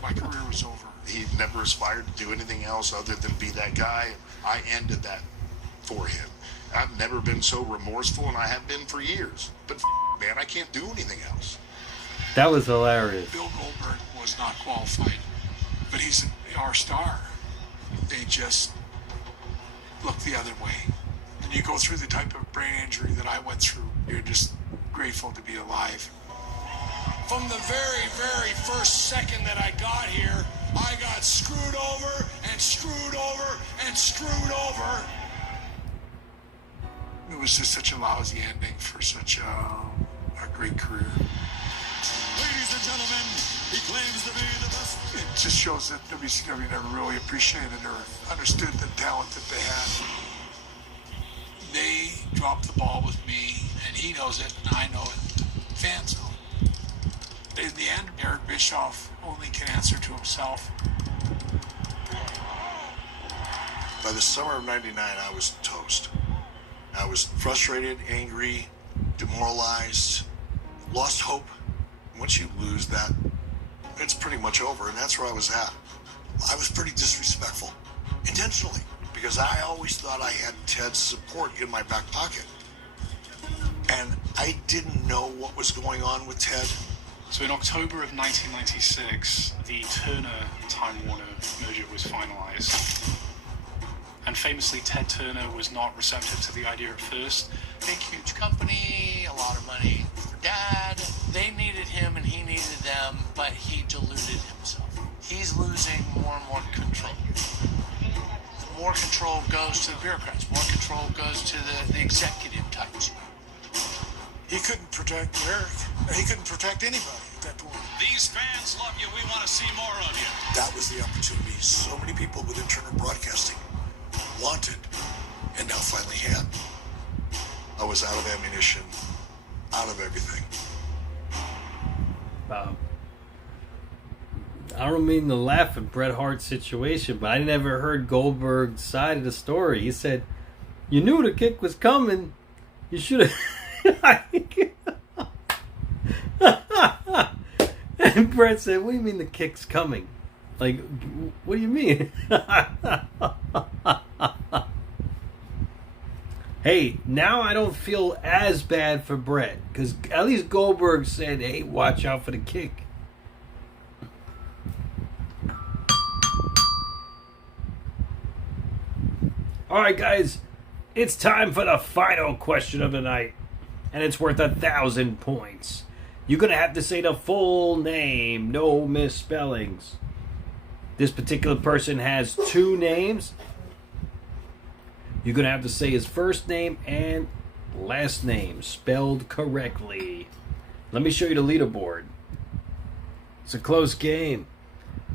My career was over. He never aspired to do anything else other than be that guy. I ended that for him. I've never been so remorseful, and I have been for years. But man, I can't do anything else. That was hilarious. Bill Goldberg was not qualified, but he's our star. They just look the other way. And you go through the type of brain injury that I went through, you're just grateful to be alive. From the very, very first second that I got here, I got screwed over and screwed over and screwed over. It was just such a lousy ending for such a great career. Ladies and gentlemen, he claims to be the best. It just shows that WCW never really appreciated or understood the talent that they had. They dropped the ball with me, and he knows it, and I know it. Fans know it. In the end, Eric Bischoff only can answer to himself. By the summer of '99, I was toast. I was frustrated, angry, demoralized, lost hope. Once you lose that, it's pretty much over, and that's where I was at. I was pretty disrespectful, intentionally, because I always thought I had Ted's support in my back pocket. And I didn't know what was going on with Ted. So in October of 1996, the Turner-Time Warner merger was finalized. And famously, Ted Turner was not receptive to the idea at first. Big, huge company, a lot of money for Dad. They needed him and he needed them, but he deluded himself. He's losing more and more control. More control goes to the bureaucrats. More control goes to the executive types. He couldn't protect Eric. He couldn't protect anybody at that point. These fans love you. We want to see more of you. That was the opportunity so many people within Turner Broadcasting wanted and now finally had. I was out of ammunition, out of everything. I don't mean to laugh at Bret Hart's situation, but I never heard Goldberg's side of the story. He said, you knew the kick was coming. You should have... And Bret said, what do you mean the kick's coming? Like, what do you mean? Hey, now I don't feel as bad for Bret, because at least Goldberg said, hey, watch out for the kick. Alright guys, it's time for the final question of the night, and it's worth 1,000 points. You're going to have to say the full name, no misspellings. This particular person has 2 names. You're going to have to say his first name and last name spelled correctly. Let me show you the leaderboard. It's a close game.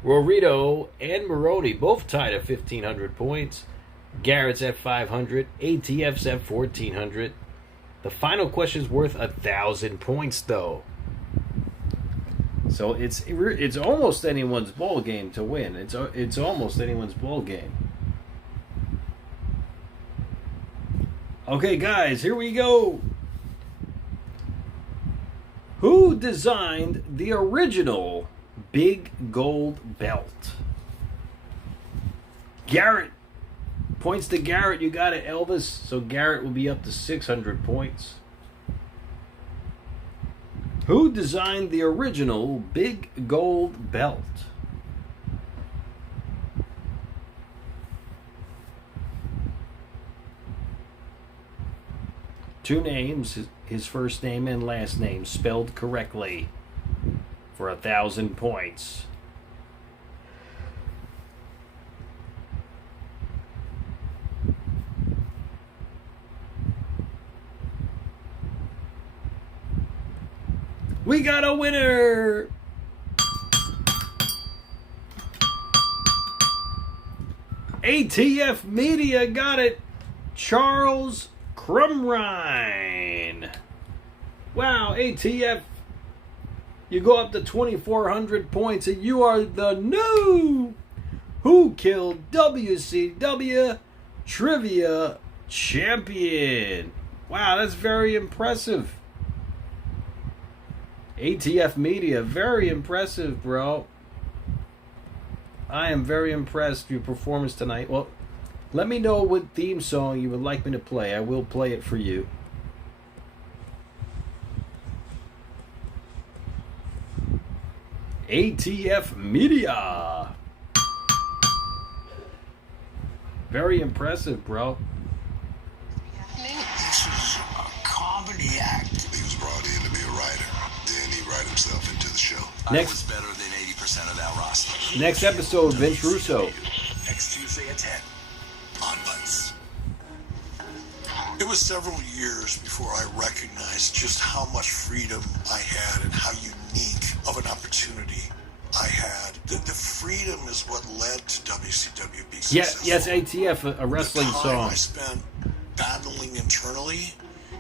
Rorito and Maroney both tied at 1,500 points. Garrett's at 500. ATF's at 1,400. The final question's worth 1,000 points, though. So it's almost anyone's ball game to win. It's almost anyone's ball game. Okay, guys, here we go. Who designed the original big gold belt? Garrett. Points to Garrett. You got it, Elvis. So Garrett will be up to 600 points. Who designed the original big gold belt? 2 names, his first name and last name spelled correctly, for 1,000 points. We got a winner! ATF Media got it! Charles Crumrine. Wow, ATF, you go up to 2,400 points and you are the new Who Killed WCW Trivia Champion. Wow, that's very impressive. ATF Media, very impressive, bro. I am very impressed with your performance tonight. Well, let me know what theme song you would like me to play. I will play it for you. ATF Media. Very impressive, bro. This is a comedy act. He was brought in to be a writer. Then he write himself into the show. I was better than 80% of that roster. Next episode, Vince Russo. Next Tuesday at 10 on Vice. It was several years before I recognized just how much freedom I had and how unique of an opportunity I had. The freedom is what led to WCW being successful. Yes, ATF, a wrestling the time song. I spent battling internally,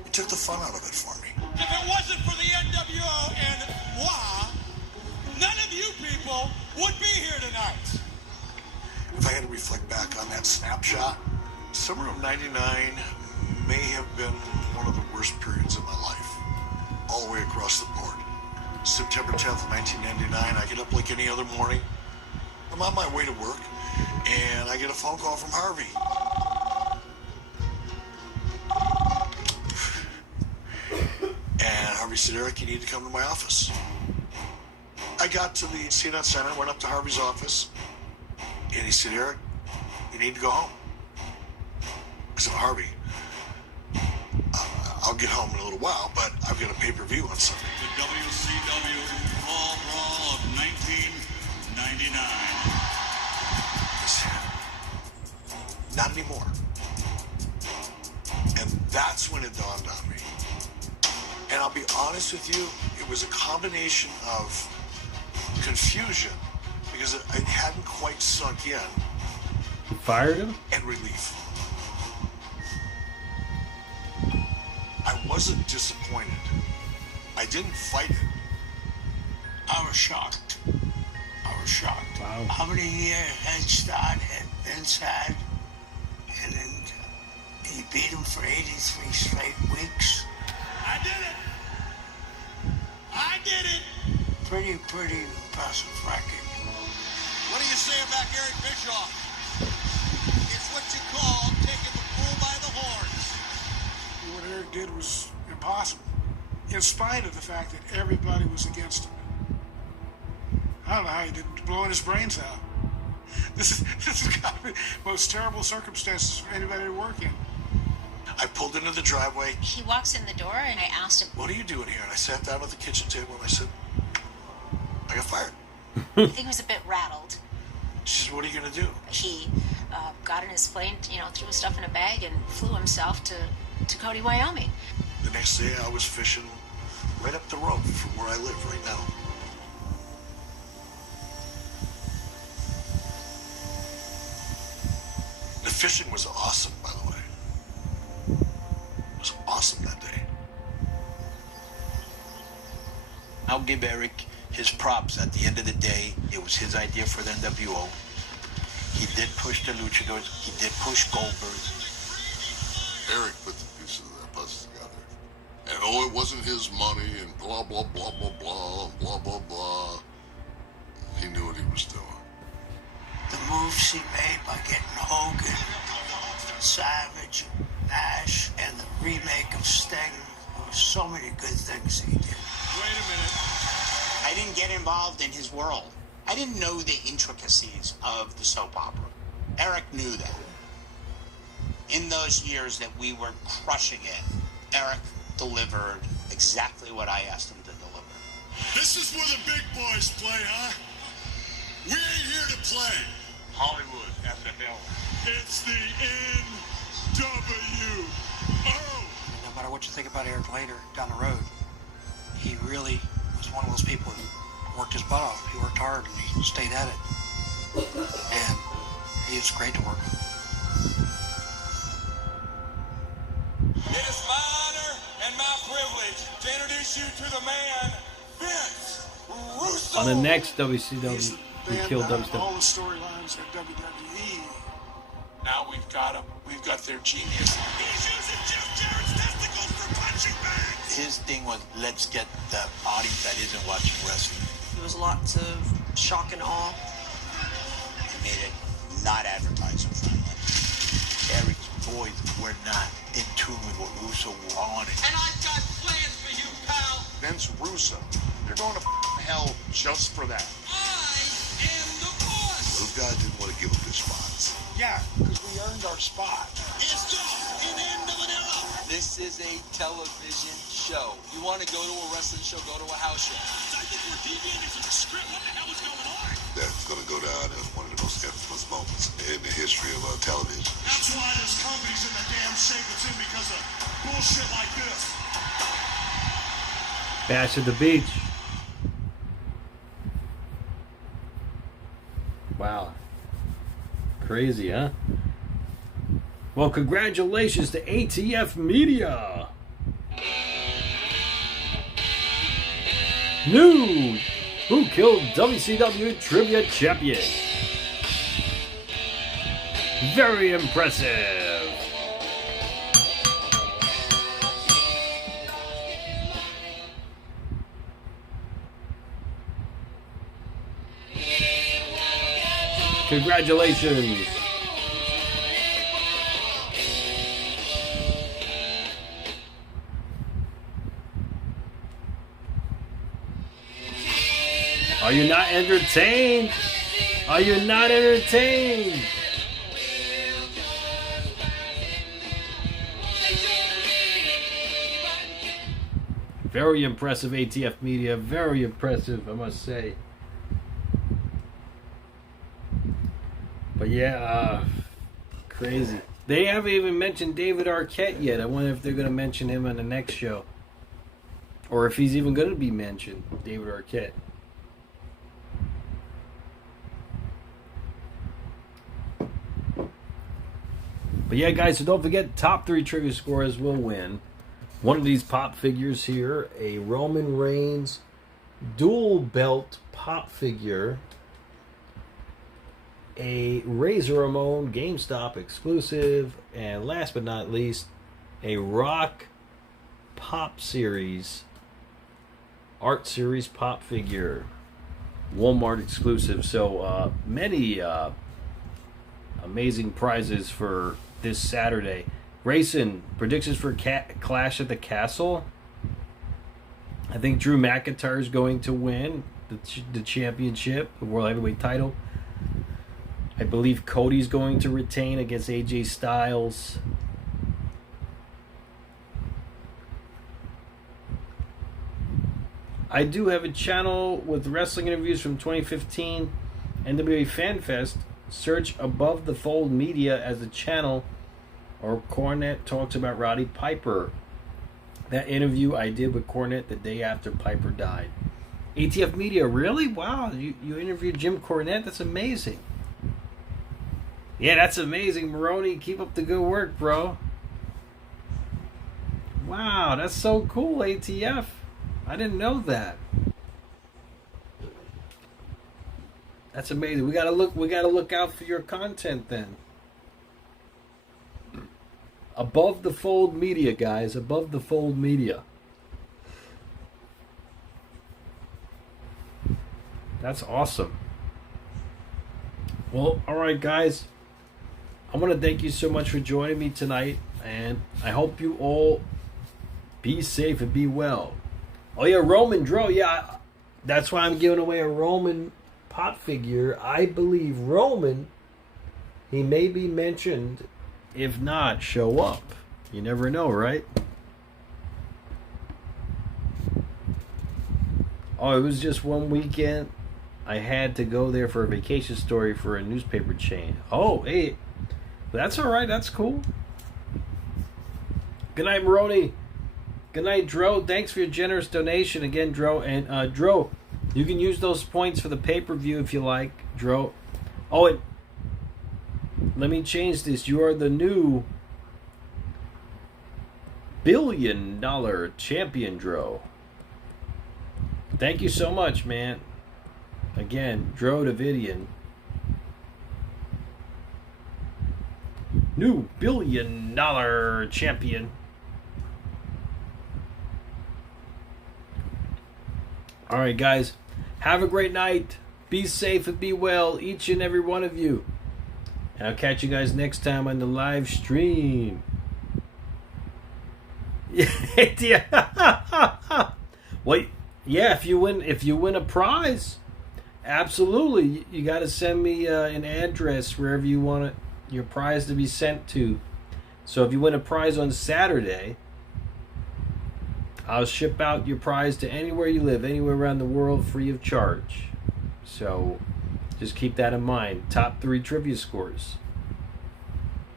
it took the fun out of it for me. If it wasn't for the NWO and WA, none of you people would be here tonight. If I had to reflect back on that snapshot, summer of '99 may have been one of the worst periods of my life, all the way across the board. September 10th, 1999, I get up like any other morning. I'm on my way to work, and I get a phone call from Harvey. And Harvey said, Eric, you need to come to my office. I got to the CNET Center, went up to Harvey's office, and he said, Eric, you need to go home. I said, Harvey, I'll get home in a little while, but I've got a pay-per-view on something. The WCW Fall Brawl of 1999. He said, not anymore. And that's when it dawned on me. And I'll be honest with you, it was a combination of confusion, because it hadn't quite sunk in. You fired him? And relief. I wasn't disappointed. I didn't fight it. I was shocked. I was shocked. Wow. How many year head start had Vince had? And then he beat him for 83 straight weeks. I did it! I did it! Pretty impressive record. What do you say about Eric Bischoff? It's what you call taking the bull by the horns. What Eric did was impossible, in spite of the fact that everybody was against him. I don't know how he didn't blow his brains out. This has got to be the most terrible circumstances for anybody to work in. I pulled into the driveway. He walks in the door and I asked him, What are you doing here? And I sat down at the kitchen table and I said, I got fired. I think he was a bit rattled. She said, what are you going to do? He got in his plane, threw his stuff in a bag and flew himself to Cody, Wyoming. The next day I was fishing right up the road from where I live right now. The fishing was awesome, by the way. It was awesome that day. I'll give Eric his props. At the end of the day, it was his idea for the NWO. He did push the Luchadors. He did push Goldberg. Eric put the pieces of that puzzle together. And oh, it wasn't his money and blah, blah, blah, blah, blah, and blah, blah, blah. He knew what he was doing. The moves he made by getting Hogan, Savage, Nash, and the remake of Sting. There were so many good things he did. Wait a minute. I didn't get involved in his world. I didn't know the intricacies of the soap opera. Eric knew that. In those years that we were crushing it, Eric delivered exactly what I asked him to deliver. This is where the big boys play, huh? We ain't here to play. Hollywood, SFL. It's the NWO. No matter what you think about Eric later down the road, he really was one of those people who worked his butt off. He worked hard and he stayed at it. And he was great to work with. It is my honor and my privilege to introduce you to the man, Vince Russo. On the next WCW, Who Killed WCW. All the storylines at WWE. Now we've got them. We've got their genius. He's using Jeff Jarrett's testicles for punching bags. His thing was, let's get the audience that isn't watching wrestling. There was lots of shock and awe. He made it not advertising friendly. Eric's boys were not in tune with what Russo wanted. And I've got plans for you, pal. Vince Russo. You're going to hell just for that. I am the boss. Those guys didn't want to give up their spots. Yeah, because we earned our spot. Is this an end of an era? This is a television show. You want to go to a wrestling show, go to a house show. I think we're deviating from the script. What the hell is going on? That's going to go down as one of the most infamous moments in the history of television. That's why this company's in the damn shape it's in, because of bullshit like this. Bash at the Beach. Wow. Crazy, huh? Well, congratulations to ATF Media. New Who Killed WCW Trivia Champion. Very impressive. Congratulations. Are you not entertained? Are you not entertained? Very impressive, ATF Media. Very impressive, I must say. But yeah, crazy. They haven't even mentioned David Arquette yet. I wonder if they're going to mention him on the next show. Or if he's even going to be mentioned, David Arquette. But yeah, guys, so don't forget, top 3 trivia scorers will win one of these pop figures here, a Roman Reigns dual belt pop figure, a Razor Ramon GameStop exclusive, and last but not least, a Rock Pop Series Art Series pop figure, Walmart exclusive. So many amazing prizes for this Saturday. Grayson, predictions for Clash at the Castle. I think Drew McIntyre is going to win the championship, the World Heavyweight title. I believe Cody's going to retain against AJ Styles. I do have a channel with wrestling interviews from 2015 NWA Fan Fest. Search Above the Fold Media as a channel, or Cornette Talks About Roddy Piper. That interview I did with Cornette the day after Piper died. ATF Media, really? Wow, you interviewed Jim Cornette? That's amazing. Yeah, that's amazing, Maroney. Keep up the good work, bro. Wow, that's so cool, ATF. I didn't know that. That's amazing. We gotta look out for your content then. Above the Fold Media, guys. Above the Fold Media. That's awesome. Well, alright, guys. I want to thank you so much for joining me tonight, and I hope you all be safe and be well. Oh yeah, Roman Dro, yeah, that's why I'm giving away a Roman pop figure. I believe Roman, he may be mentioned. If not, show up. You never know, right? Oh, it was just one weekend. I had to go there for a vacation story for a newspaper chain. Oh, hey. That's alright. That's cool. Good night, Maroni. Good night, Dro. Thanks for your generous donation again, Dro. And, Dro, you can use those points for the pay-per-view if you like, Dro. Oh, and let me change this. You are the new $1 billion champion, Dro. Thank you so much, man. Again, Dro Davidian. New $1 billion champion. Alright, guys. Have a great night. Be safe and be well, each and every one of you. And I'll catch you guys next time on the live stream. Yeah. Well, yeah, if you win a prize, absolutely, you got to send me an address wherever you want your prize to be sent to. So if you win a prize on Saturday, I'll ship out your prize to anywhere you live, anywhere around the world, free of charge. So just keep that in mind. Top 3 trivia scores.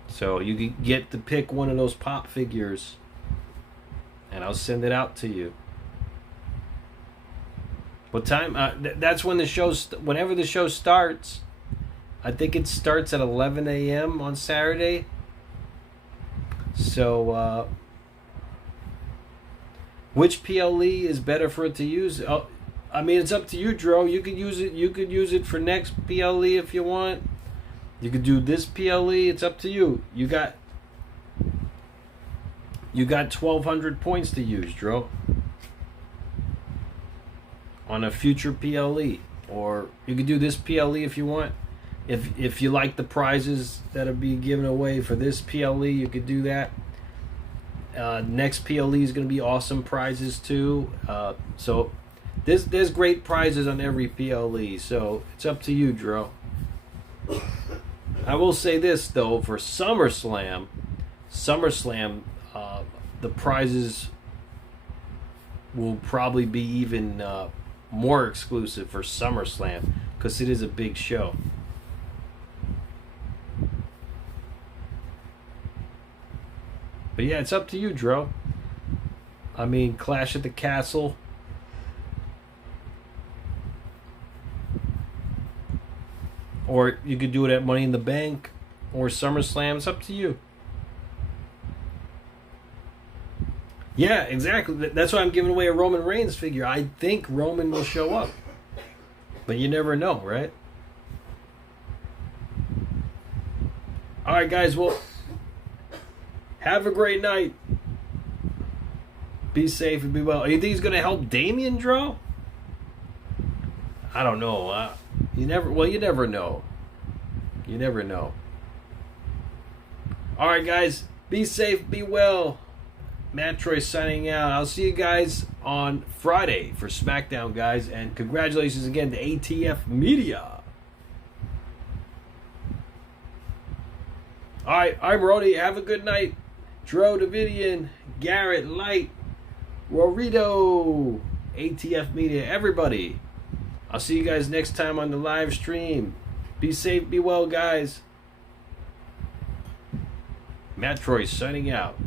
So you can get to pick one of those pop figures, and I'll send it out to you. What time? That's when the show. Whenever the show starts, I think it starts at 11 a.m. on Saturday. So, which PLE is better for it to use? I mean, it's up to you, Dro. You could use it. You could use it for next PLE if you want. You could do this PLE. It's up to you. You got 1,200 points to use, Dro, on a future PLE. Or you could do this PLE if you want. If you like the prizes that'll be given away for this PLE, you could do that. Next PLE is going to be awesome prizes too. So there's great prizes on every PLE. So it's up to you, Dro. I will say this though, for SummerSlam, the prizes will probably be even more exclusive for SummerSlam because it is a big show. But yeah, it's up to you, Dro. I mean, Clash at the Castle. Or you could do it at Money in the Bank or SummerSlam. It's up to you. Yeah, exactly. That's why I'm giving away a Roman Reigns figure. I think Roman will show up. But you never know, right? Alright, guys. Well, have a great night. Be safe and be well. You think he's going to help Damian, Dro? I don't know. You never know. You never know. Alright, guys. Be safe, be well. MATTROISE signing out. I'll see you guys on Friday for SmackDown, guys. And congratulations again to ATF Media. Alright, I'm Rody. Have a good night. Dro Davidian, Garrett, Light, Rorito, ATF Media, everybody. I'll see you guys next time on the live stream. Be safe, be well, guys. MATTROISE signing out.